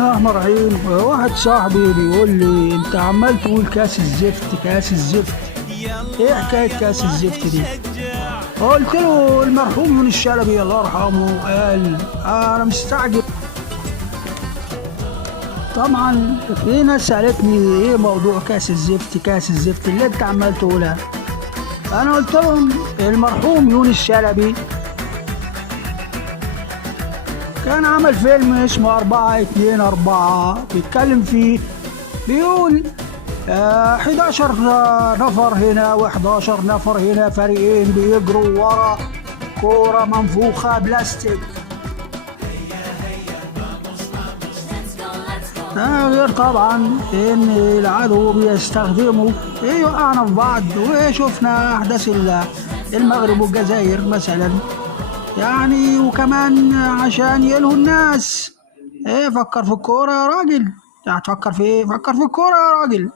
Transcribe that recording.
الرحمن الرحيم. واحد صاحبي بيقول لي انت عمال تقول كاس الزفت كاس الزفت، ايه حكايه كاس الزفت دي؟ قلت له المرحوم من الشلبي الله يرحمه قال انا مستعجب. طبعا في ناس سالتني ايه موضوع كاس الزفت كاس الزفت اللي انت عمال تقولها. انا قلت لهم المرحوم يونس شلبي كان عمل فيلم اسمه 4-2-4 بيتكلم فيه، بيقول 11 نفر هنا و11 نفر هنا، فريقين بيجروا ورا كورة منفوخة بلاستيك. ده غير طبعا ان العدو بيستخدموا يوقعنا في بعض، وشفنا احداث المغرب والجزائر مثلا يعني. وكمان عشان يلهوا الناس، ايه فكر في الكورة يا راجل، هتفكر في ايه؟ فكر في الكورة يا راجل.